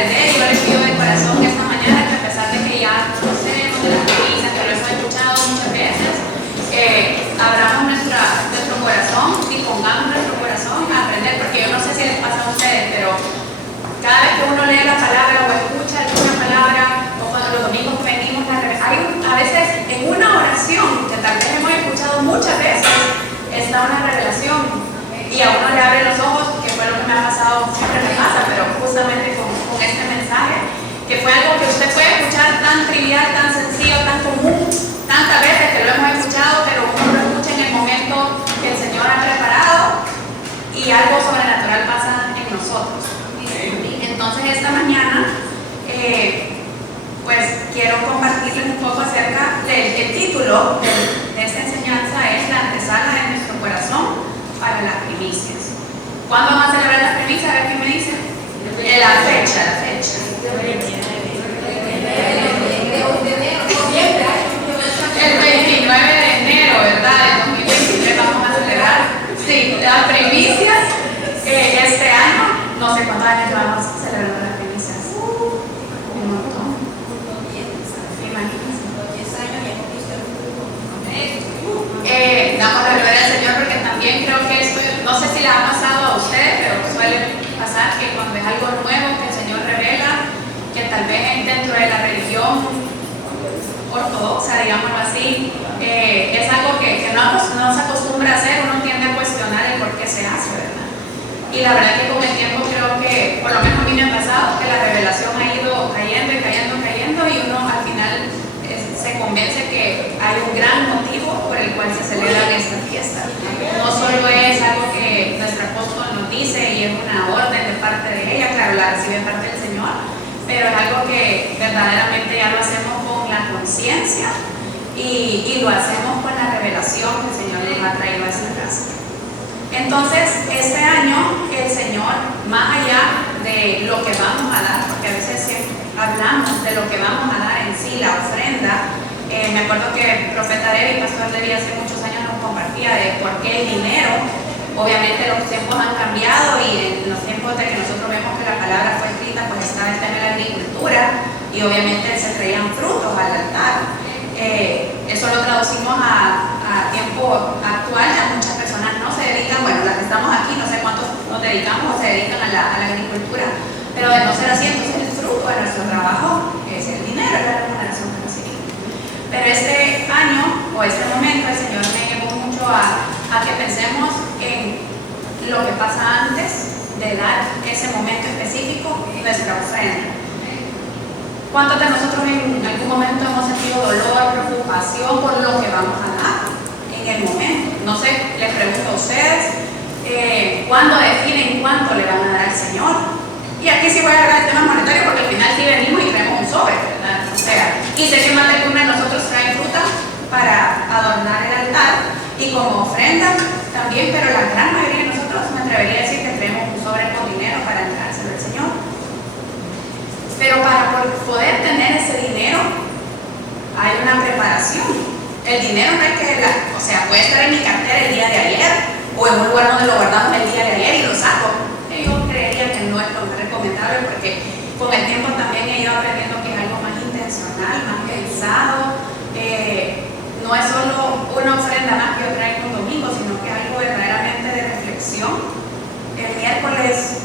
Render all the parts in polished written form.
aprender. Y yo les pido de corazón que esta mañana, que a pesar de que ya conocemos de las noticias, que lo hemos escuchado muchas veces, abramos nuestro corazón y pongamos nuestro corazón a aprender, porque yo no sé si les pasa a ustedes, pero cada vez que uno lee la palabra o escucha alguna palabra, o cuando los domingos que venimos, hay a veces en una oración que tal vez hemos escuchado muchas veces, está una revelación y a uno le abre los ojos, que fue lo que me ha pasado, siempre me pasa, pero justamente con este mensaje, que fue algo que usted puede escuchar tan trivial, tan sencillo, tan común, tantas veces que lo hemos escuchado, pero uno lo escucha en el momento que el Señor ha preparado y algo sobrenatural pasa en nosotros. Entonces esta mañana pues quiero compartirles un poco acerca del título de esta enseñanza, es la antesala de nuestro corazón para las primicias. ¿Cuándo vamos a celebrar las primicias? A ver qué me dicen. La fecha. El 29 de enero, ¿verdad? Del 2023 vamos a celebrar. Sí, las primicias. Este año, no sé cuántos años vamos a celebrar las primicias. Un montón. Imagínense. 10 años y hemos visto el futuro. Damos la gloria al Señor, porque también creo que esto, no sé si le ha pasado a ustedes, pero suele pasar que cuando es algo nuevo que el Señor revela, que tal vez dentro de la religión ortodoxa, digámoslo así, es algo que no se acostumbra a hacer, uno tiende a cuestionar el por qué se hace, ¿verdad? Y la verdad que con el tiempo creo que, por lo menos a mí me ha pasado, que la revelación ha ido cayendo y uno al final se convence que hay un gran motivo por el cual se celebra esta fiesta. No solo es algo que nuestro apóstol nos dice y es una orden de parte de ella, claro, la recibe de parte del Señor, pero es algo que verdaderamente ya lo hacemos con la conciencia y lo hacemos con la revelación que el Señor nos ha traído a esta casa. Entonces, este año el Señor, más allá de lo que vamos a dar, porque a veces hablamos de lo que vamos a dar en sí, la ofrenda, me acuerdo que el profeta Levi, pastor Levi, hace muchos años nos compartía de por qué el dinero. Obviamente los tiempos han cambiado y en los tiempos de que nosotros vemos que la palabra fue escrita, pues estaba el tema de la agricultura y obviamente se traían frutos al altar. Eso lo traducimos a tiempo actual, ya muchas personas no se dedican, bueno, las que estamos aquí, no sé cuántos nos dedicamos o se dedican a la agricultura, pero de no ser así, entonces el fruto de nuestro trabajo es el dinero, es la remuneración que recibimos. Pero este año o este momento el Señor me llevó mucho a que pensemos en lo que pasa antes de dar ese momento específico, nuestra ofrenda. ¿Cuántos de nosotros en algún momento hemos sentido dolor, preocupación por lo que vamos a dar en el momento? No sé, les pregunto a ustedes, ¿cuándo definen cuánto le van a dar al Señor? Y aquí sí voy a hablar del tema monetario porque al final sí venimos y traemos un sobre, ¿verdad? O sea, y sé que más de alguna de nosotros trae fruta para adornar el altar y como ofrenda también, pero la gran mayoría de nosotros me atrevería a decir que traemos un sobre con dinero para entregárselo al Señor. Pero para poder tener ese dinero hay una preparación. El dinero no es que, o sea, puede estar en mi cartera el día de ayer o en un lugar donde lo guardamos el día de ayer y lo saco. Yo creería que no es lo más recomendable porque con el tiempo también he ido aprendiendo que es algo más intencional, más pensado. No es solo una ofrenda más que yo traigo un domingo, sino que es algo verdaderamente de reflexión. El miércoles,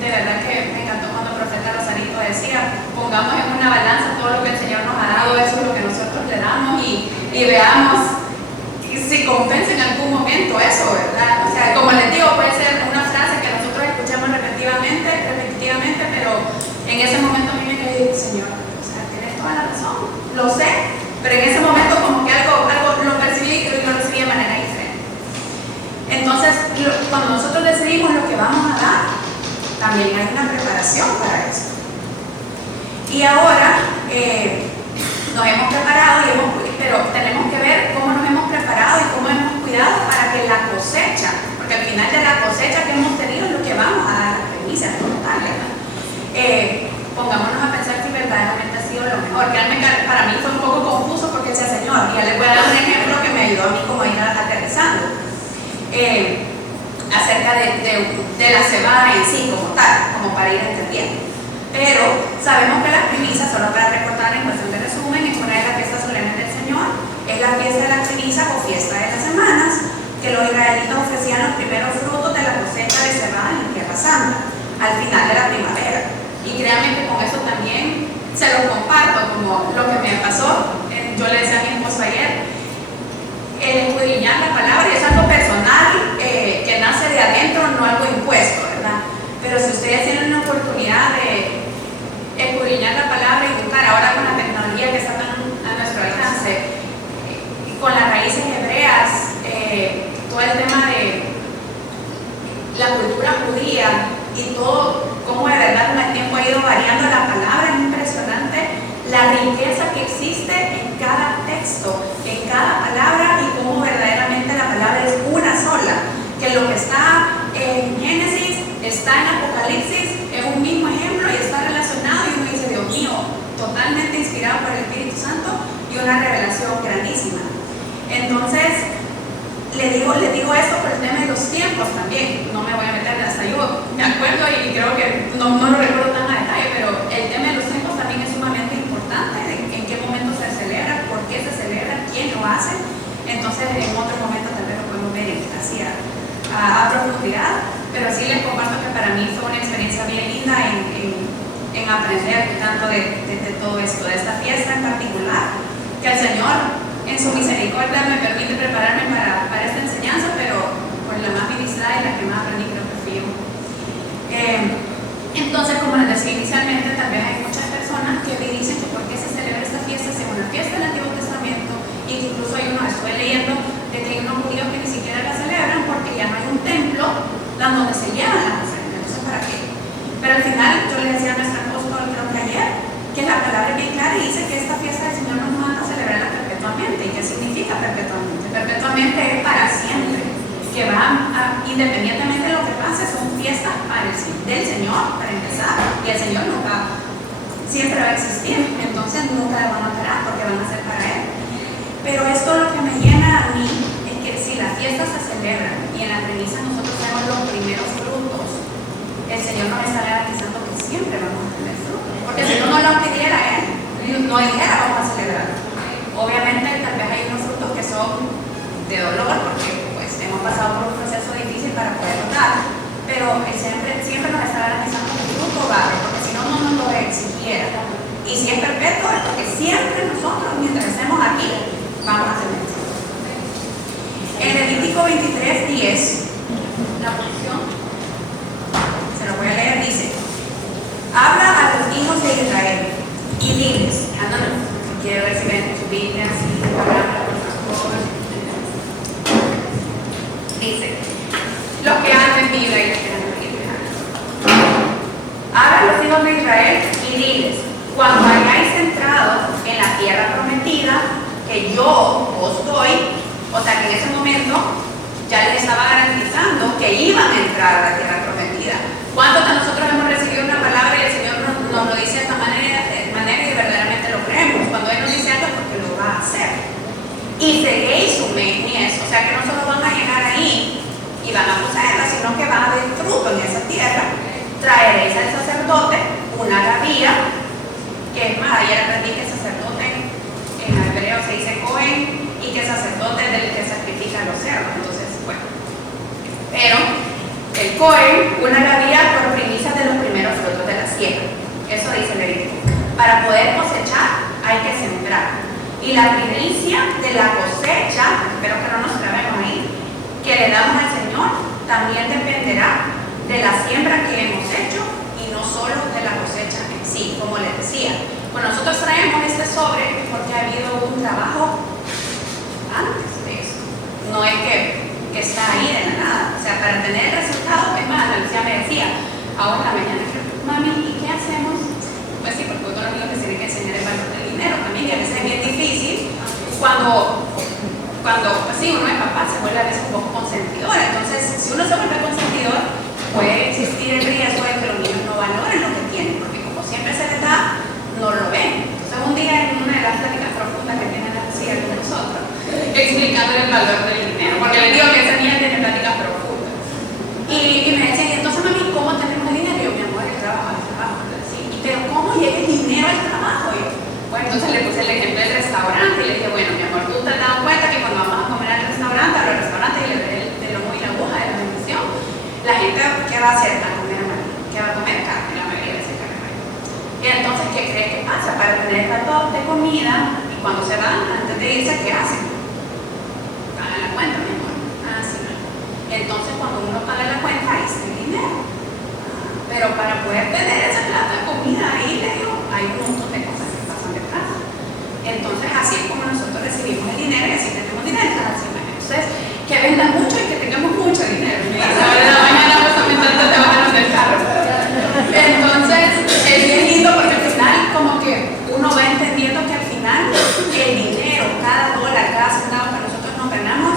de verdad que me encantó cuando el profeta Rosarito decía, pongamos en una balanza todo lo que el Señor nos ha dado, eso es lo que nosotros le damos y veamos si compensa en algún momento eso, ¿verdad? O sea, como les digo, puede ser una frase que nosotros escuchamos repetitivamente, pero en ese momento a mí me quedé, Señor, o sea, tienes toda la razón, lo sé, pero en ese momento como que algo lo percibí y lo recibí de manera diferente. Entonces, cuando nosotros decidimos lo que vamos a dar, también hay una preparación para eso. Y ahora nos hemos preparado, pero tenemos que ver cómo nos hemos preparado y cómo hemos cuidado para que la cosecha, porque al final de la cosecha que hemos tenido es lo que vamos a dar a las primicias como tal, ¿verdad? Pongámonos a pensar si verdaderamente ha sido lo mejor, que para mí fue un poco confuso porque decía, Señor, y ya les voy a dar un ejemplo que me ayudó a mí como a ir aterrizando. Acerca de la cebada en sí como tal, como para ir entendiendo. Pero sabemos que las primicias, solo para recordar en cuestión de resumen, es una de las fiestas solemnes del Señor, es la fiesta de las primicias o fiesta de las semanas, que los israelitas ofrecían los primeros frutos de la cosecha de cebada en Tierra Santa, al final de la primavera. Y créanme que con eso también se lo comparto, como lo que me pasó. Yo le decía a mi esposo ayer, el escudriñar la palabra es algo personal, que nace de adentro, no algo impuesto, ¿verdad? Pero si ustedes tienen la oportunidad de escudriñar la palabra y buscar ahora con la tecnología que está a nuestro alcance, con las raíces hebreas, todo el tema de la cultura judía y todo, cómo de verdad con el tiempo ha ido variando la palabra, es impresionante la riqueza que existe en cada texto, en cada palabra, y cómo verdaderamente la palabra es una sola, que lo que está en Génesis está en Apocalipsis, es un mismo ejemplo y está relacionado, y uno dice, Dios mío, totalmente inspirado por el Espíritu Santo y una revelación grandísima. Entonces, le digo esto por el tema de los tiempos también. No me voy a meter hasta yo, me acuerdo y creo que no lo recuerdo tan a detalle, pero el tema de los tiempos también es sumamente importante, en qué momento se celebra, por qué se celebra, quién lo hace. Entonces, en otro momento tal vez lo podemos ver así a profundidad, pero sí les comparto que para mí fue una experiencia bien linda en aprender tanto de todo esto, de esta fiesta en particular, que el Señor en su misericordia me permite prepararme para esta enseñanza, pero por la más ministrada y la que más aprendí creo que fui yo. Entonces, como les decía inicialmente, también hay muchas personas que me dicen que por qué se celebra esta fiesta, si es una fiesta del Antiguo Testamento, y que incluso hay unos, estuve leyendo de que hay unos judíos que ni siquiera la celebran porque ya no hay un templo donde se llevan las ofrendas. Entonces, ¿para qué? Pero al final, yo le decía a nuestro apóstol, creo que ayer, que la palabra es bien clara y dice que esta fiesta del Señor nos manda a celebrarla perpetuamente. ¿Y qué significa perpetuamente? Perpetuamente es para siempre, que independientemente de lo que pase, son fiestas del Señor, para empezar, y el Señor nunca, siempre va a existir, entonces nunca le van a parar porque van a ser para Él. Pero esto lo que me llena a mí es que si las fiestas se celebran y en la premisa nosotros tenemos los primeros frutos, el Señor nos está garantizando que siempre vamos a tener frutos, porque si no lo pidiera Él, no dijera vamos a celebrar. Obviamente tal vez hay unos frutos que son de dolor porque pues hemos pasado por un proceso difícil para poderlo dar, pero Él siempre nos está garantizando un fruto barro, porque si no, no nos lo exigiera. Y si es perpetuo es porque siempre nosotros, mientras estemos aquí, vamos a tener fruto. En Levítico 23:10, la porción, se lo voy a leer, dice: habla a los hijos de Israel y diles, quiero ver si ven su Biblia, si palabra, por favor. Dice, los que anden Biblia y los que anden Biblia. Habla a los hijos de Israel y diles, cuando hayáis entrado en la tierra prometida, que yo os doy, o sea que en ese momento ya les estaba garantizando que iban a entrar a la tierra prometida. ¿Cuántos de nosotros hemos recibido una palabra y el Señor nos lo dice de esta manera y verdaderamente lo creemos? Cuando Él nos dice algo es porque lo va a hacer. Y seguéis su mies, o sea que no solo van a llegar ahí y van a poseerla, sino que van a dar fruto en esa tierra. Traeréis al sacerdote una gavilla, que es más, ayer aprendí que el sacerdote en hebreo se dice Cohen, y que el sacerdote es el que sacrifica a los cerdos. Entonces, bueno, pero el Cohen, una gavilla por primicias de los primeros frutos de la siembra. Eso dice Levítico. Para poder cosechar hay que sembrar. Y la primicia de la cosecha, espero que no nos trabemos ahí, que le damos al Señor, también dependerá de la siembra que hemos hecho y no solo de la cosecha en sí, como les decía. Cuando nosotros traemos este sobre es porque ha habido un trabajo antes de eso. No es que está ahí de la nada. O sea, para tener el resultado, es más, la Lucía me decía, ahora en la mañana, mami, ¿y qué hacemos? Pues sí, porque todos los niños que tienen que enseñar el valor del dinero también, y a veces es bien difícil cuando pues sí, uno es papá, se vuelve a veces un poco consentidor. Entonces, si uno se vuelve consentidor, puede existir el riesgo de que los niños no valoren lo que tienen, porque como siempre se les da, no lo ven. Entonces, un día en una de las pláticas profundas que tienen las Lucía con nosotros, explicándole el valor del dinero, porque les digo que esa niña tiene pláticas profundas. Y me decían, entonces, mami, ¿cómo tenemos el dinero? Y yo, mi amor, el trabajo. Sí. ¿Y te va a hacer? A comer amarillo. ¿Qué va a comer? Carne, la mayoría dice carne amarilla. Y entonces, ¿qué crees que pasa? Para tener tanto de comida, y cuando se van, antes de irse, ¿qué hacen? Pagan la cuenta, mi amor. Ah, sí, no. Entonces, cuando uno paga la cuenta, ahí está el dinero. Pero para poder tener esa plata de comida ahí, le digo, hay un montón de cosas que pasan detrás. Entonces, así es como nosotros recibimos el dinero y así tenemos dinero. Entonces, que vendan mucho y que tengamos mucho dinero. Y a la hora de la mañana, justamente antes de bajarnos del carro. Entonces, es bien lindo porque al final, como que uno va entendiendo que al final, el dinero, cada dólar, cada centavo que nosotros nos ganamos,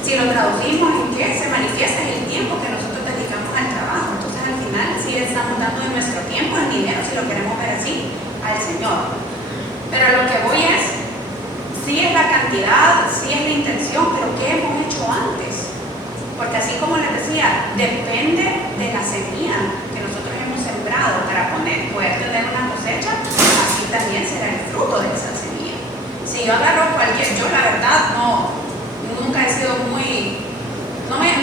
si lo traducimos en qué, se manifiesta en el tiempo que nosotros dedicamos al trabajo. Entonces, al final, sí estamos dando de nuestro tiempo, el dinero, si lo queremos ver así, al Señor. Pero lo que voy es, sí es la cantidad, sí es la intención, pero ¿qué hemos hecho antes? Porque así como les decía, depende de la semilla que nosotros hemos sembrado para poder tener una cosecha, así también será el fruto de esa semilla. Si yo agarro yo la verdad nunca he sido muy, no me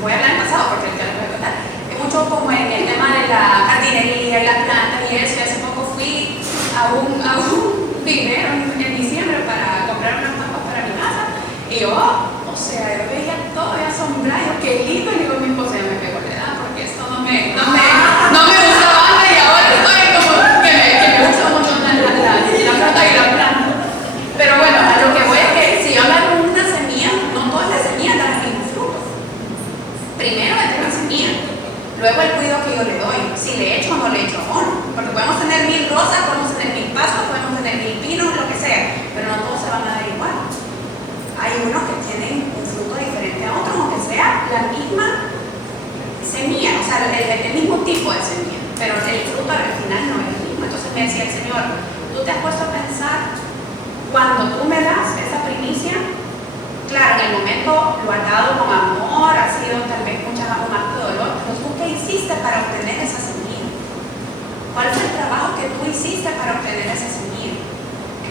voy a hablar en pasado porque ya lo voy a contar, es mucho como en el tema de la jardinería y las plantas y eso, y hace poco fui a un vivero en diciembre para comprar unas papas para mi casa y yo, o sea, yo veía todo y asombrado, yo, qué lindo, y digo, mi esposa ya me pegó la edad porque esto no me gustaba antes y ahora estoy como que me gusta mucho la fruta y la planta. Pero bueno, a lo que voy es que si yo agarro una semilla, no todas las semillas dan el mismo fruto. Primero es la semilla, luego el cuidado que yo le doy, si le echo o no le echo abono, porque podemos tener 1000 rosas, podemos tener 1000 pastos, podemos tener 1000 pinos, lo que sea, pero no todos se van a dar igual. Hay unos que tienen un fruto diferente a otros, aunque sea la misma semilla, o sea, el mismo tipo de semilla, pero el fruto al final no es el mismo. Entonces me decía el Señor, ¿tú te has puesto a pensar cuando tú me das esa primicia? Claro, en el momento lo has dado con amor, ha sido tal vez un acto de dolor, pero ¿tú qué hiciste para obtener esa semilla? ¿Cuál fue el trabajo que tú hiciste para obtener esa semilla?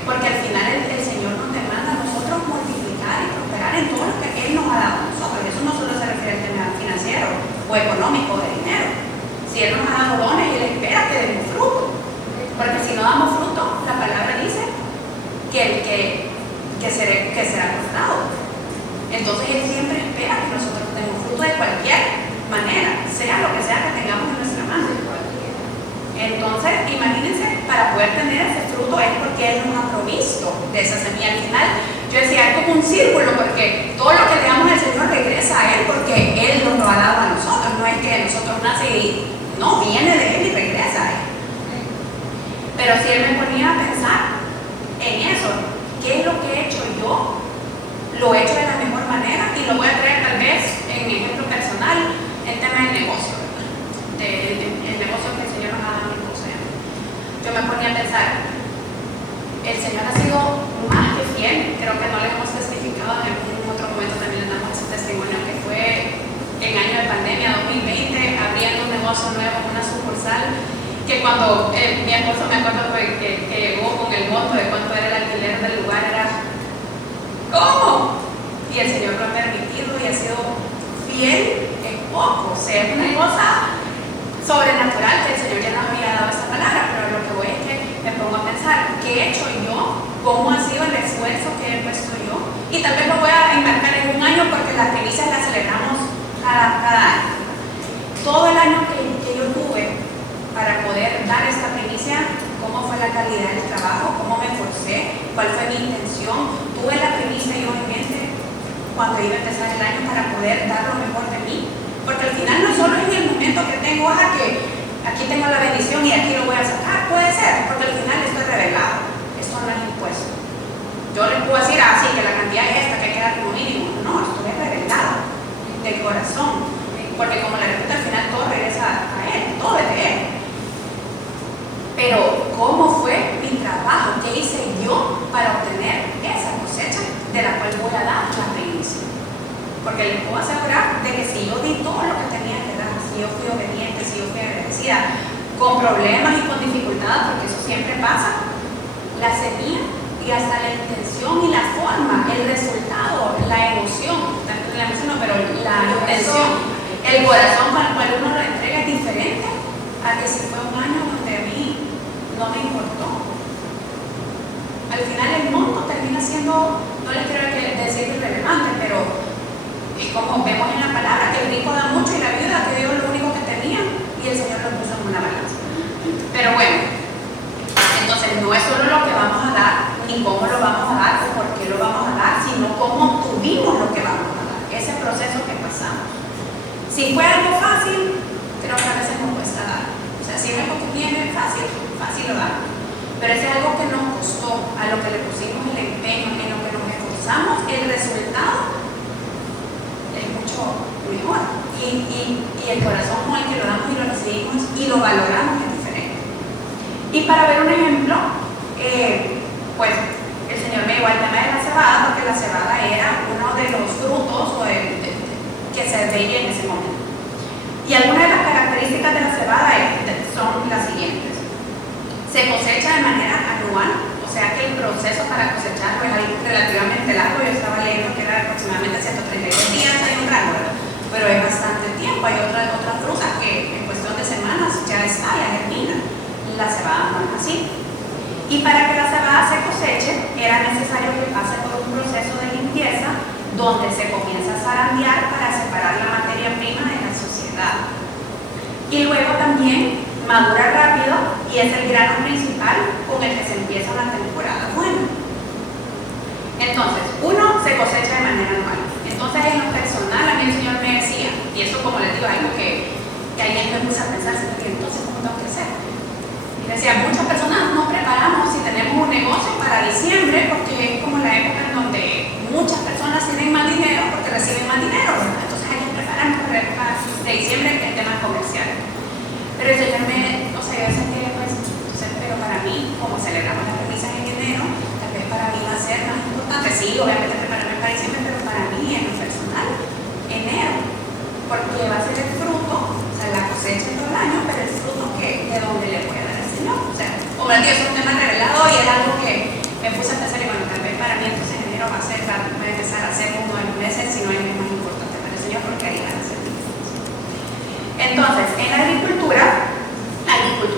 Porque al final el Señor nos demanda a nosotros multiplicar y prosperar en todo lo que Él nos ha dado a nosotros. Eso no solo se refiere al tema financiero o económico de dinero. Si Él nos ha dado dones, Él espera que demos fruto. Porque si no damos fruto, la palabra dice que será cortado. Entonces Él siempre espera que nosotros demos fruto de cualquier manera, sea lo que sea que tengamos en nuestra mano. Entonces, imagínense, para poder tener ese fruto es porque Él nos ha provisto de esa semilla. Al final, yo decía, es como un círculo, porque todo lo que le damos al Señor regresa a Él, porque Él nos lo ha dado a nosotros. No es que nosotros nace y no, viene de Él y regresa a Él. Pero si Él me ponía a pensar en eso, ¿qué es lo que he hecho yo? Lo he hecho de la mejor manera y lo voy a traer tal vez en mi ejemplo personal, el tema del negocio, el negocio que el Señor nos ha dado a mi esposa. Yo me ponía a pensar, el Señor ha sido más que fiel, creo que no le hemos testificado, en algún otro momento también le damos ese testimonio que fue en año de pandemia 2020, abriendo un negocio nuevo, una sucursal, que cuando mi esposo me acuerdo que llegó con el monto de cuánto era el alquiler del lugar, era ¿cómo? Y el Señor lo ha permitido y ha sido fiel en poco, o sea, es una cosa sobrenatural que el Señor ya nos había dado esa palabra, pero lo que voy es que me pongo a pensar, ¿qué he hecho yo? ¿Cómo ha sido el esfuerzo que he puesto yo? Y tal vez lo voy a enmarcar en un año porque las primicias las celebramos cada año. Todo el año que yo tuve para poder dar esta primicia, cómo fue la calidad del trabajo, cómo me esforcé, cuál fue mi intención. Tuve la primicia yo en mente cuando iba a empezar el año para poder dar lo mejor de mí, porque al final no solo en el momento que tengo, que aquí tengo la bendición y aquí lo voy a sacar, puede ser, porque al final esto es revelado, esto no es impuesto. Yo les puedo decir, sí, que la cantidad es esta, que hay que dar como mínimo. No, esto es revelado del corazón, porque como le repito, al final todo regresa a Él, todo es de Él. Pero, ¿cómo fue mi trabajo? ¿Qué hice yo para obtener esa cosecha de la cual voy a dar la primicia? Porque les puedo asegurar de que si yo di todo lo que tenía que dar, si yo fui obediente, si yo fui agradecida, con problemas y con dificultades, porque eso siempre pasa, la semilla y hasta la intención y la forma, el resultado, la emoción, tanto la emoción no, pero la intención, El corazón con el cual uno lo entrega es diferente a que si fue un año donde a mí no me importó. Al final el monto termina siendo, no les quiero decir irrelevante, pero es como vemos en la palabra que el rico da mucho y la viuda que dio lo único que tenía y el Señor lo puso en una balanza. Pero bueno, entonces no es solo lo que vamos a dar, ni cómo lo vamos a dar o por qué lo vamos a dar, sino cómo obtuvimos lo que vamos a dar, ese proceso que pasamos. Si fue algo fácil, creo que a veces nos cuesta dar. O sea, si es algo que viene fácil, fácil lo damos. Pero ese es algo que nos costó, a lo que le pusimos el empeño, en lo que nos esforzamos, el resultado es mucho mejor. Y el corazón con el que lo damos y lo recibimos y lo valoramos es diferente. Y para ver un ejemplo, pues el Señor me llevó al tema de la cebada, porque la cebada era uno de los frutos que se veía en ese momento. Y algunas de las características de la cebada son las siguientes. Se cosecha de manera anual, o sea que el proceso para cosecharlo es algo relativamente largo. Yo estaba leyendo que era aproximadamente 132 días, hay un rango, pero es bastante tiempo. Hay otras frutas que en cuestión de semanas ya está, ya germina. La cebada no es así. Y para que la cebada se coseche, era necesario que pase por un proceso de limpieza donde se comienza a zarandear para separar la materia prima de la sociedad. Y luego también madura rápido y es el grano principal con el que se empieza la temporada buena. Entonces, uno se cosecha de manera anual. Entonces, en lo personal, a mí el Señor me decía, y eso como les digo, algo que alguien me puso a pensar, entonces, ¿cómo tengo que hacer? Y decía, muchas personas nos preparamos si tenemos un negocio para diciembre, porque es como la época en donde muchas personas tienen más dinero porque reciben más dinero, ¿verdad? Entonces hay que prepararnos para la época de diciembre, que es tema comercial. Pero el Señor o sea, yo sé que, pues, entonces, pero para mí, como celebramos las premisas en enero, tal vez para mí va a ser más importante, sí, obviamente prepararme para diciembre, pero para mí, en lo personal, enero, porque va a ser el fruto, o sea, la cosecha todo el año, pero el fruto de donde le voy a dar al Señor. O sea, como les digo, es un tema revelado y es algo que me puse a pensar y bueno, tal vez para mí entonces enero va a empezar a ser uno de los meses, si no es el más importante para el Señor, porque ahí van a ser diferentes. Entonces, en la agricultura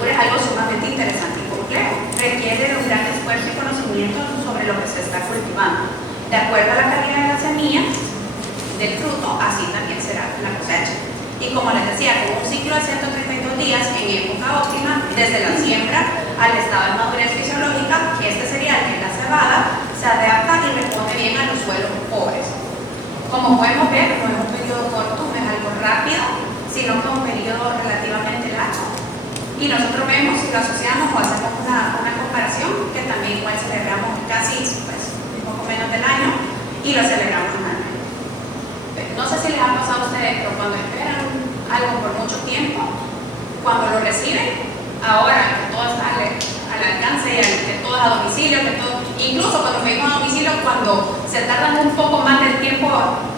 es algo sumamente interesante y complejo. Requiere de un gran esfuerzo y conocimiento sobre lo que se está cultivando. De acuerdo a la calidad de la semilla, del fruto, así también será la cosecha. Y como les decía, con un ciclo de 132 días en época óptima, desde la siembra al estado de madurez fisiológica, este cereal, que es la cebada, se adapta y responde bien a los suelos pobres. Como podemos ver, no es un periodo corto, no es algo rápido, sino que es un periodo relativamente largo. Y nosotros vemos, si lo asociamos o hacemos una comparación, que también igual celebramos casi pues, un poco menos del año y lo celebramos anualmente. No sé si les ha pasado a ustedes, pero cuando esperan algo por mucho tiempo, cuando lo reciben, ahora que todo está al alcance y que todo es a domicilio, que todo, incluso cuando pedimos a domicilio, cuando se tardan un poco más del tiempo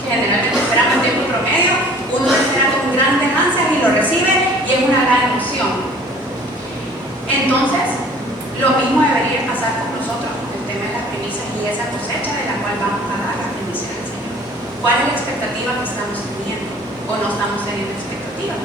que generalmente esperamos el tiempo promedio, uno espera con grandes ansias y lo recibe y es una gran emoción. Entonces, lo mismo debería pasar con nosotros con el tema de las primicias y esa cosecha de la cual vamos a dar la primicia del Señor. ¿Cuál es la expectativa que estamos teniendo o no estamos teniendo expectativa?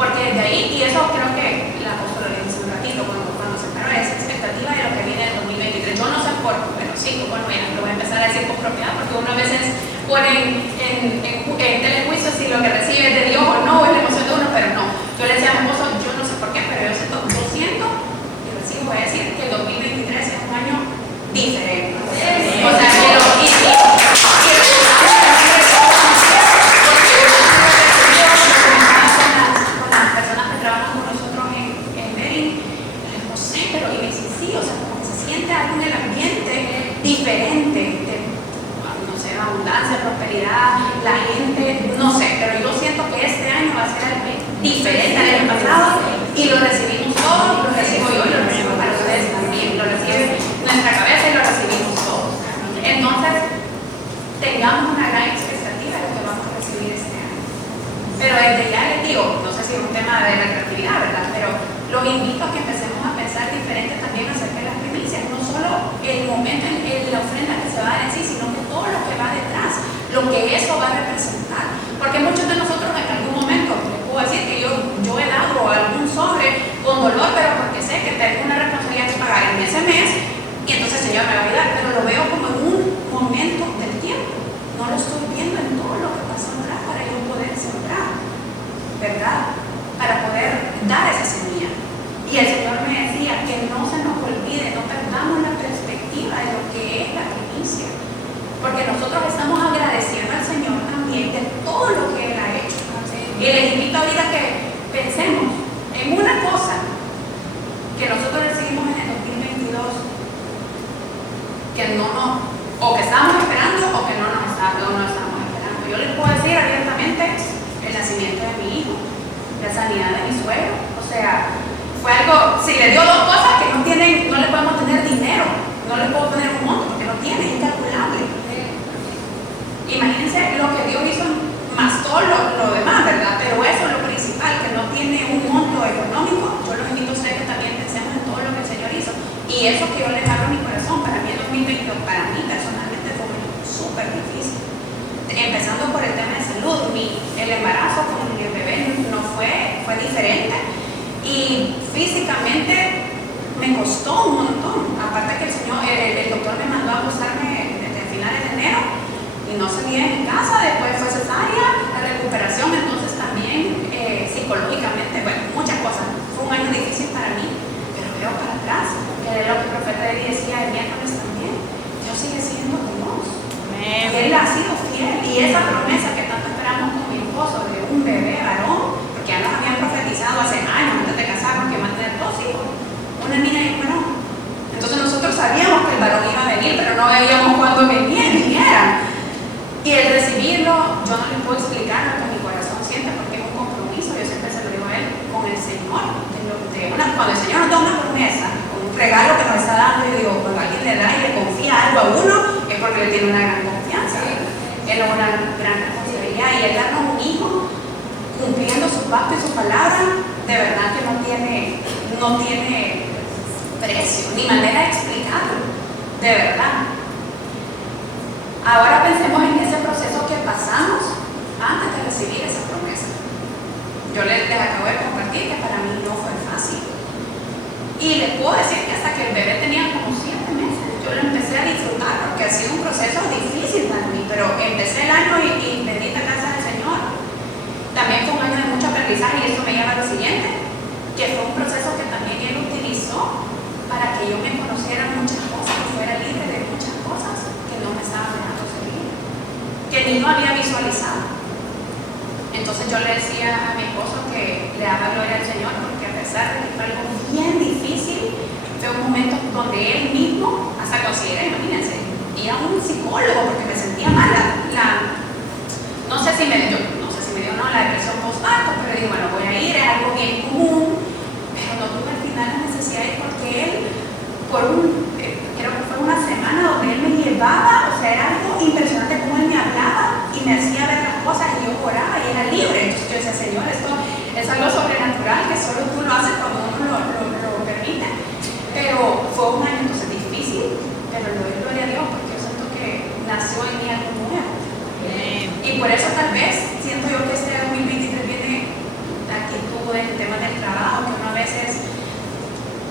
Porque desde ahí, y eso creo que el apóstol lo dice un ratito cuando se paró, esa expectativa de lo que viene en 2023. Yo no sé por qué, pero sí, bueno, ya lo voy a empezar a decir con propiedad, porque uno a veces pone en telejuicio si lo que recibe es de Dios o no, es la emoción de uno, pero no. Yo le decía a mi esposo, yo no sé por qué, pero yo siento, y recibo, voy a decir que el 2023 es un año diferente. O sea, diferente, no sé, abundancia, prosperidad, la gente, no sé, pero yo siento que este año va a ser algo diferente al año pasado y lo recibimos todos, lo recibo yo y lo recibo para ustedes también, lo recibe nuestra cabeza y lo recibimos todos. Entonces, tengamos una gran expectativa de lo que vamos a recibir este año. Pero desde ya les digo, no sé si es un tema de la creatividad, ¿verdad? Pero los invito a que empecemos a pensar diferente también acerca de las primicias, no solo el momento en la ofrenda que se va a dar en sí, sino que todo lo que va detrás, lo que eso va a representar. Porque muchos de nosotros en algún algún sobre con dolor, pero porque sé que tengo una responsabilidad que pagar en ese mes y entonces el Señor me va a ayudar, pero lo veo como en un momento del tiempo, no lo estoy viendo en todo lo que pasó atrás para yo poder sembrar, ¿verdad? Para poder dar esa semilla. Y el Señor me decía que no se nos olvide, no perdamos la perspectiva de lo que es la primicia, porque nosotros estamos agradeciendo al Señor también de todo lo que Él ha hecho. Y les invito ahorita que pensemos en una cosa que nosotros recibimos en el 2022 que no nos, o que estábamos esperando o que no estamos esperando. Yo les puedo decir abiertamente el nacimiento de mi hijo, la sanidad de mi suegro, o sea, fue algo, si le dio dos cosas que no le podemos tener dinero, no le puedo poner un monto porque no tiene, es incalculable. Imagínense lo que Dios hizo más todo lo demás, ¿verdad? Pero eso es lo principal, que no tiene un monto económico. Yo los invito a ustedes que también pensemos en todo lo que el Señor hizo. Y eso que yo les abro mi corazón, para mí el 2022, para mí personalmente fue súper difícil. Empezando por el tema de salud, el embarazo con el bebé no fue diferente. Y físicamente me costó un montón. Aparte que el doctor me mandó a acostarme desde finales de enero y no salía de mi casa, después fue cesárea, la recuperación, entonces también psicológicamente, bueno, muchas cosas. Fue un año difícil para mí, pero veo para atrás, que era lo que el profeta Eli decía el miércoles también, Dios sigue siendo Dios. Y Él ha sido fiel, y esa promesa que tanto esperamos con mi esposo de un bebé varón, porque ya nos habían profetizado hace años antes de casarnos que iban a tener 2 hijos, una niña y un varón. Entonces nosotros sabíamos que el varón iba a venir, pero no veíamos cuándo viniera. Y el recibirlo, yo no les puedo explicar lo que mi corazón siente, porque es un compromiso. Yo siempre se lo digo a él con el Señor. Cuando el Señor nos da una promesa, un regalo que nos está dando, yo digo, cuando alguien le da y le confía algo a uno, es porque él tiene una gran confianza. Él es una gran responsabilidad. Y el darnos un hijo, cumpliendo su pacto y su palabra, de verdad que no tiene precio, ni manera de explicarlo. De verdad. Ahora pensemos en ese proceso que pasamos antes de recibir esa promesa. Yo les acabo de compartir que para mí no fue fácil. Y les puedo decir que hasta que el bebé tenía como 7 meses, yo lo empecé a disfrutar porque ha sido un proceso difícil para mí, pero empecé el año y bendita casa del Señor. También fue un año de mucho aprendizaje y esto me lleva a lo siguiente, que fue un proceso que también Él utilizó para que yo me conociera muchas cosas y fuera libre de muchas cosas que no me estaban dejando seguir, que ni no había visualizado. Entonces yo le decía a mi esposo que le daba gloria al Señor porque a pesar de que fue algo bien difícil, fue un momento donde Él mismo hasta considera, imagínense, ir a un psicólogo porque me sentía mal, no sé si me dio la depresión postparto, pero digo, bueno, voy a ir, es algo bien común, pero no tuve al final la necesidad de ir porque Él, creo que fue una semana donde Él me llevaba, o sea, era algo impresionante como Él me hablaba y me hacía ver las cosas y yo oraba y era libre. Entonces yo decía, Señor, esto es algo sobrenatural que solo tú lo haces cuando uno lo permite. Pero fue un año entonces difícil, pero le doy gloria a Dios porque yo siento que nació en mí algo nuevo. Y por eso tal vez siento yo que este 2023 viene actitudes, temas del trabajo, que uno a veces,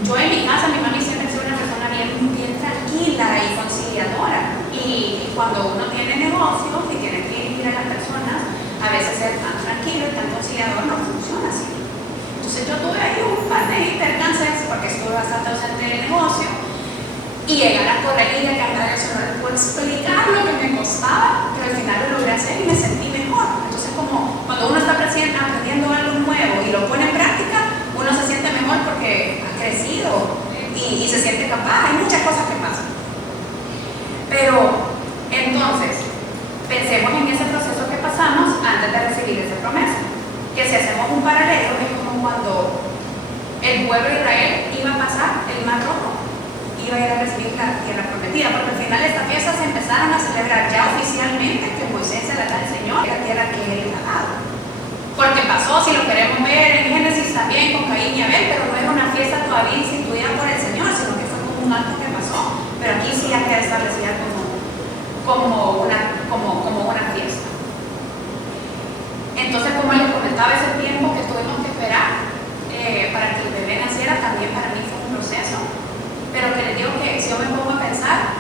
yo en mi casa, mi mami siempre ha sido una persona bien tranquila y conciliadora. Y cuando uno tiene negocios y tiene que dirigir a las personas, a veces ser tan tranquilo y tan conciliador no funciona así. Entonces yo tuve ahí un par de percances porque estuve bastante ausente del negocio y llegar a correr y a cantar eso no les puedo explicar lo que me costaba, pero al final lo logré hacer y me sentí mejor. Entonces como cuando uno está aprendiendo algo nuevo y lo pone en práctica, uno se siente mejor porque ha crecido y se siente capaz. Hay muchas cosas que pasan. Pero entonces, pensemos en ese proceso que pasamos antes de recibir esa promesa. Que si hacemos un paralelo, es como cuando el pueblo de Israel iba a pasar el Mar Rojo, iba a ir a recibir la tierra prometida, porque al final estas fiestas se empezaron a celebrar ya oficialmente que Moisés se la da al Señor, la tierra que Él le ha dado. Porque pasó, si lo queremos ver en Génesis también con Caín y Abel, pero no era una fiesta todavía instituida por el Señor, sino que fue como un acto que pasó. Pero aquí sí ya queda establecida como una fiesta. Entonces, como les comentaba, ese tiempo que tuvimos que esperar, para que el bebé naciera, también para mí fue un proceso. Pero que les digo que si yo me pongo a pensar,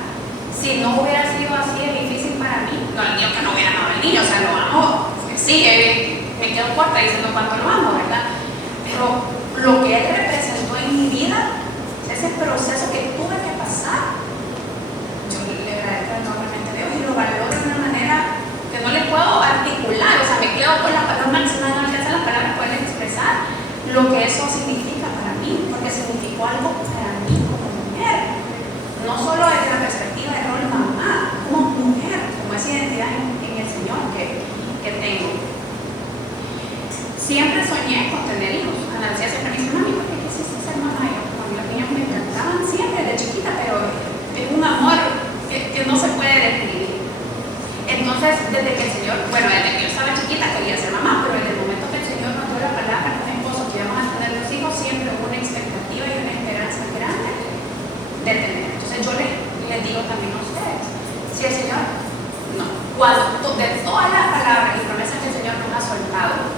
si no hubiera sido así de difícil para mí, no les digo que no hubiera amado al niño, o sea, lo amo, sí, me quedo corta diciendo cuánto lo amo, ¿verdad? Pero lo que él representó en mi vida, ese proceso que tuve que pasar, yo le agradezco enormemente a Dios y lo valoro de una manera que no le puedo articular, o sea, me quedo con la palabra, no alcanza las palabras, pueden expresar lo que eso significa para mí, porque significó algo para mí como mujer, no solo desde la perspectiva de rol mamá, como mujer, como esa identidad en el Señor que tengo. Siempre soñé con tener hijos. Ana Lucía siempre me dice, mami, ¿por qué quisiste ser mamá? Y yo, los niños me encantaban siempre de chiquita, pero es un amor que no se puede definir. Entonces, desde que el Señor, bueno, desde que yo estaba chiquita quería ser mamá, pero desde el momento que el Señor nos dio la palabra con mi esposo que íbamos a tener los hijos, siempre hubo una expectativa y una esperanza grande de tener. Entonces yo les digo también a ustedes, si el Señor, no, cuando de todas las palabras y promesas que el Señor nos ha soltado,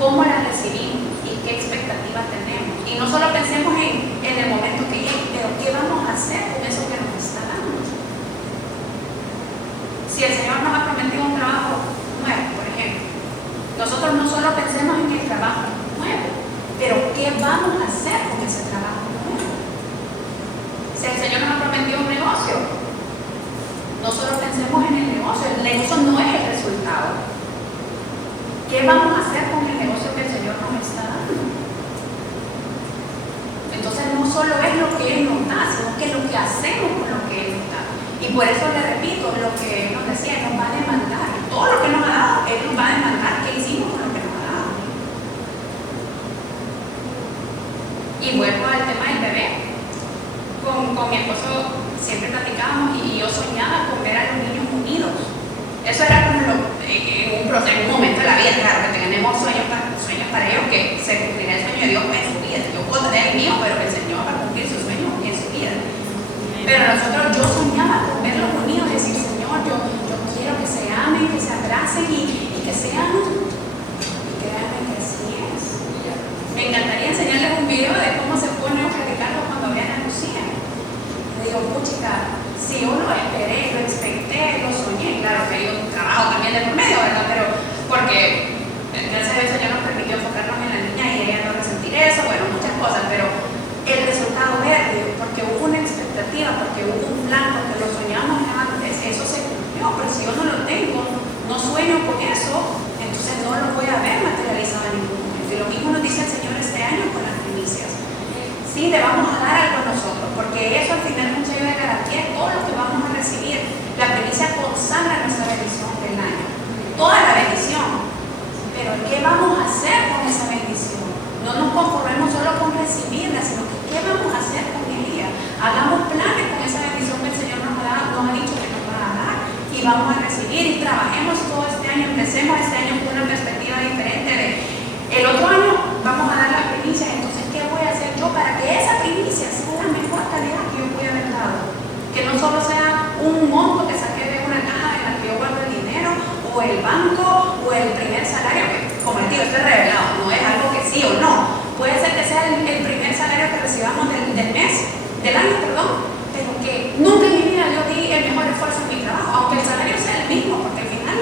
¿cómo las recibimos y qué expectativas tenemos? Y no solo pensemos en el momento que llegue, pero ¿qué vamos a hacer con eso que nos está dando? Si el Señor nos ha prometido un trabajo nuevo, por ejemplo, nosotros no solo pensemos en el trabajo nuevo, pero ¿qué vamos a hacer con ese trabajo nuevo? Si el Señor nos ha prometido un negocio, no solo pensemos en el negocio no es el resultado. ¿Qué vamos a hacer con el negocio que el Señor nos está dando? Entonces no solo es lo que Él nos da, sino que lo que hacemos con lo que Él nos da. Y por eso le repito, lo que Él nos decía, Él nos va a demandar. Todo lo que nos ha dado, Él nos va a demandar qué hicimos con lo que nos ha dado. Y vuelvo al tema del bebé. Con mi esposo siempre platicábamos y yo soñaba con ver a los niños unidos. Eso era como en un momento de la vida, claro, que tenemos sueños para ellos, que se cumplirá el sueño de Dios en su vida. Yo puedo tener el mío, pero el Señor va a cumplir su sueño en su vida. Pero yo soñaba con verlos unidos y decir, Señor, yo quiero que se amen, que se abracen y que sean. Y créanme que así es. Me encantaría enseñarles un video de cómo se pone a predicarlo cuando vean a Lucía. Le digo, puchica, si yo lo esperé, lo expecté, lo soñé, claro que hay un trabajo también de por medio, ¿verdad? Pero porque gracias a Dios el Señor nos permitió enfocarnos en la niña y ella no resentir eso, bueno, muchas cosas, pero el resultado verde, porque hubo una expectativa, porque hubo un plan, porque lo soñamos antes, eso se cumplió, pero si yo no lo tengo, no sueño con eso, entonces no lo voy a ver materializado en ningún momento. Y lo mismo nos dice el Señor este año con las primicias. Sí, le vamos a dar algo a nosotros, porque eso al final es un sello de garantía de todo lo que vamos a recibir. La primicia consagra nuestra bendición del año, toda la bendición. Pero ¿qué vamos a hacer con esa bendición? No nos conformemos solo con recibirla, sino que ¿qué vamos a hacer con ella? Hagamos planes con esa bendición que el Señor nos ha dicho que nos va a dar y vamos a recibir y trabajemos todo este año, empecemos este año con una perspectiva diferente de el otro año vamos a dar las primicias, entonces ¿qué voy a hacer yo para que esa primicia sea la mejor calidad que yo pude haber dado? Que no solo sea un monto que saqué de una caja en la que yo guardo el dinero, o el banco, o el primer salario, que como les digo, esto es revelado, no es algo que sí o no. Puede ser que sea el primer salario que recibamos del año, pero que nunca en mi vida yo di el mejor esfuerzo en mi trabajo, aunque el salario sea el mismo, porque al final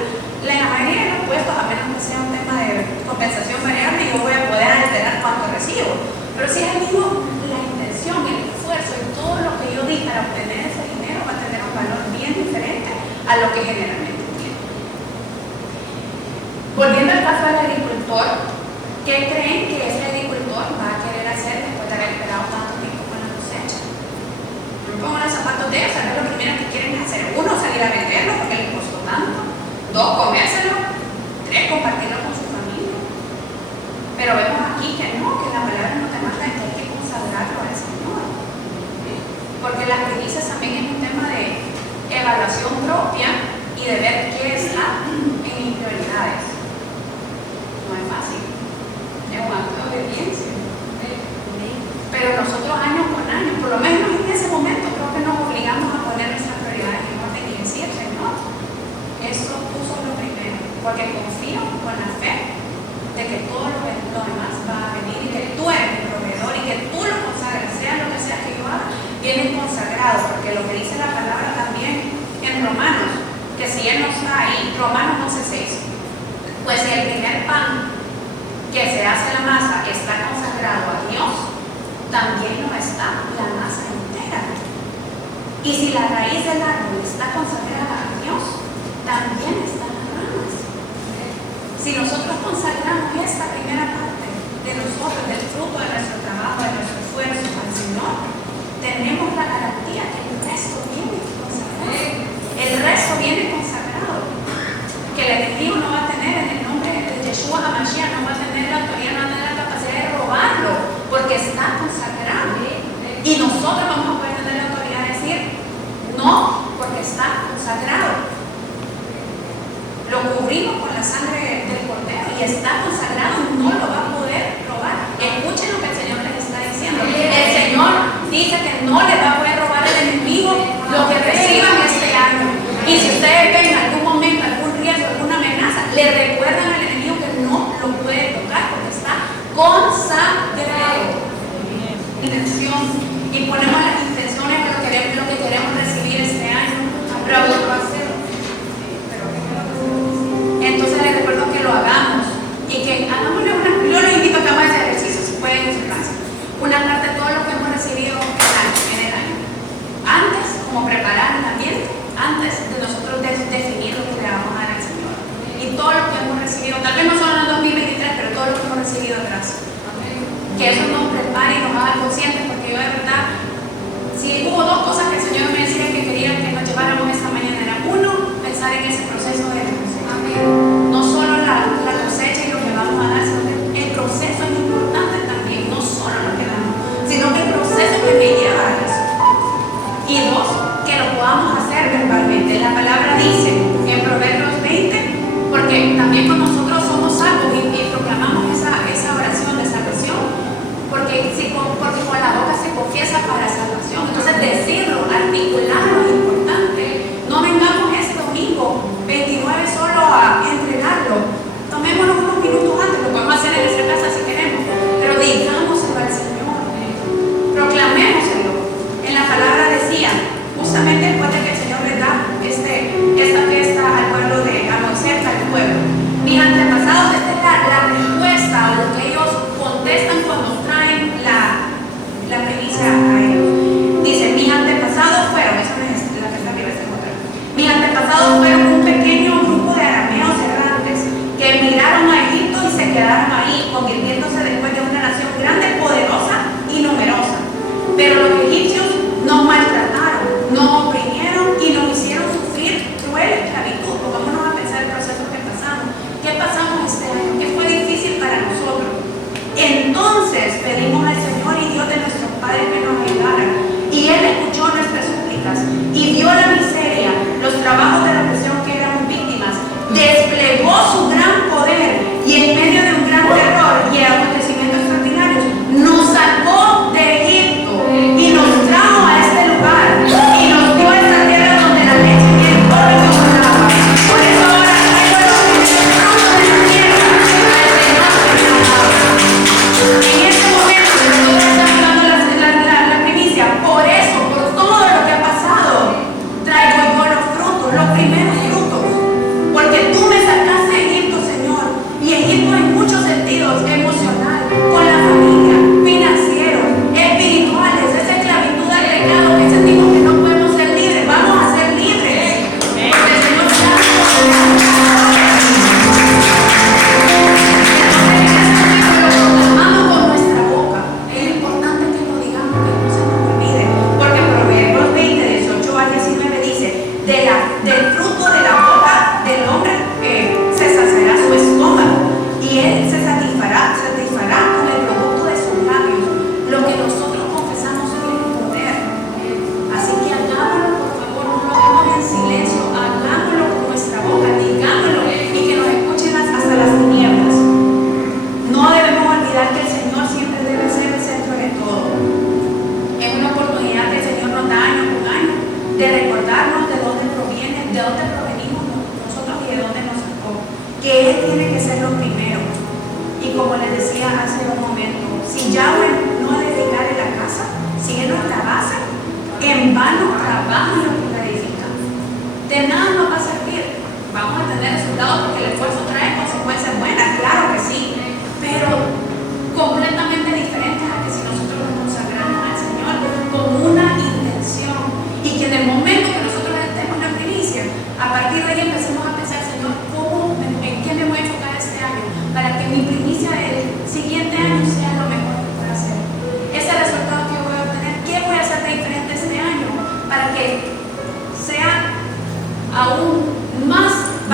la mayoría de los puestos, a menos que sea un tema de compensación variable, yo voy a poder alterar cuánto recibo. Pero si es el mismo, la intención, el esfuerzo y todo lo que yo di para obtener ese dinero va a tener un valor bien diferente a lo que generalmente tiene. Volviendo al caso del agricultor, ¿qué creen que ese agricultor va a querer hacer después de haber esperado tanto tiempo con la cosecha? Me pongo los zapatos de ellos, ¿sabes lo primero que quieren hacer? Uno, salir a venderlo porque les costó tanto. Dos, comérselo. Tres, compartirlo con su familia. Pero vemos aquí que no, que la palabra nos demanda que hay que consagrarlo al Señor. Porque las primicias también es un tema de evaluación propia y de ver qué está en mis prioridades. No es fácil, es un acto de obediencia. Pero nosotros año con año, por lo menos en ese momento, creo que nos obligamos a poner nuestras prioridades en orden y decir, Señor, eso puso lo primero, porque confío con la fe de que todo lo demás va a venir y que tú eres mi proveedor y que tú lo consagres, sea lo que sea que yo haga, viene consagrado, porque lo que dice la palabra también en Romanos, que si Él no está ahí, Romanos 11:6, pues si el primer pan que se hace la masa está consagrado a Dios, también no está la masa entera. Y si la raíz del árbol está consagrada a Dios, también están las ramas. Si nosotros consagramos esta primera parte de nosotros, del fruto de nuestro trabajo, de nuestro esfuerzo al Señor, tenemos la garantía que el resto viene consagrado. El resto viene consagrado. Que el enemigo no va a tener, en el nombre de Yeshua HaMashiach, no va a tener la autoridad, no va a tener la capacidad de robarlo, porque está consagrado. Y nosotros vamos a poder tener la autoridad de decir, no, porque está consagrado. Lo cubrimos con la sangre del Cordero y está consagrado, no lo va a poder robar. Escuchen lo que el Señor les está diciendo. El Señor dice que no le va a poder robar al enemigo lo que reciban este año. Y si ustedes ven en algún momento algún riesgo, alguna amenaza, le recuerdan al enemigo que no lo puede tocar porque está consagrado. Intención. Y ponemos las intenciones de lo que queremos recibir este año. Entonces les recuerdo que lo hagamos y que hagámosle yo les invito a que hagamos ese ejercicio, si pueden en su casa, una parte de todo lo que hemos recibido en el año. Antes, como preparar el ambiente, antes de nosotros definir lo que le vamos a dar al Señor. Y todo lo que hemos recibido, tal vez no solo en el 2023, pero todo lo que hemos recibido atrás. Que eso nos prepare y nos haga conscientes, porque yo de verdad, si hubo dos cosas que el Señor me decía que quería que nos lleváramos esta mañana, era uno, pensar en ese proceso de no solo la cosecha y lo que vamos a dar, sino que el proceso es importante también, no solo lo que damos, sino que el proceso que me lleva a eso. Y dos, que lo podamos hacer verbalmente. La palabra dice en Proverbios 20, porque también con nosotros somos salvos y proclamamos esa oración de salvación, porque con la boca se confiesa para salvación. Entonces decirlo, articularlo es importante. No vengamos este domingo 29 solo a entrenarlo. Tomémonos unos minutos antes, lo podemos hacer en nuestra casa si queremos, pero digámoselo al Señor, proclamémoselo. En la palabra decía, justamente después de que el Señor le da esta fiesta al pueblo de Moisés, al pueblo, mis antepasados, esta es la respuesta a lo que ellos contestan cuando traen la primicia a ellos. Dice, mis antepasados fueron, eso no es la que está arriba, esta es otra. Mis antepasados fueron un pequeño grupo de arameos errantes que emigraron a Egipto y se quedaron ahí, convirtiéndose después de una nación grande, poderosa y numerosa. Pero los egipcios nos maltrataron, nos oprimieron y nos hicieron sufrir cruel esclavitud. Pongámonos a pensar el proceso que pasamos. ¿Qué pasamos este año? ¿Qué fue difícil para nosotros? Entonces pedimos al Señor y Dios de nuestros padres que nos ayudara. Y Él escuchó nuestras súplicas y vio la miseria, los trabajos de la opresión que éramos víctimas. Desplegó su gran poder y en medio de un gran terror y acontecimientos extraordinarios nos sacó de Egipto y nos trajo a este lugar y nos dio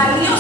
salió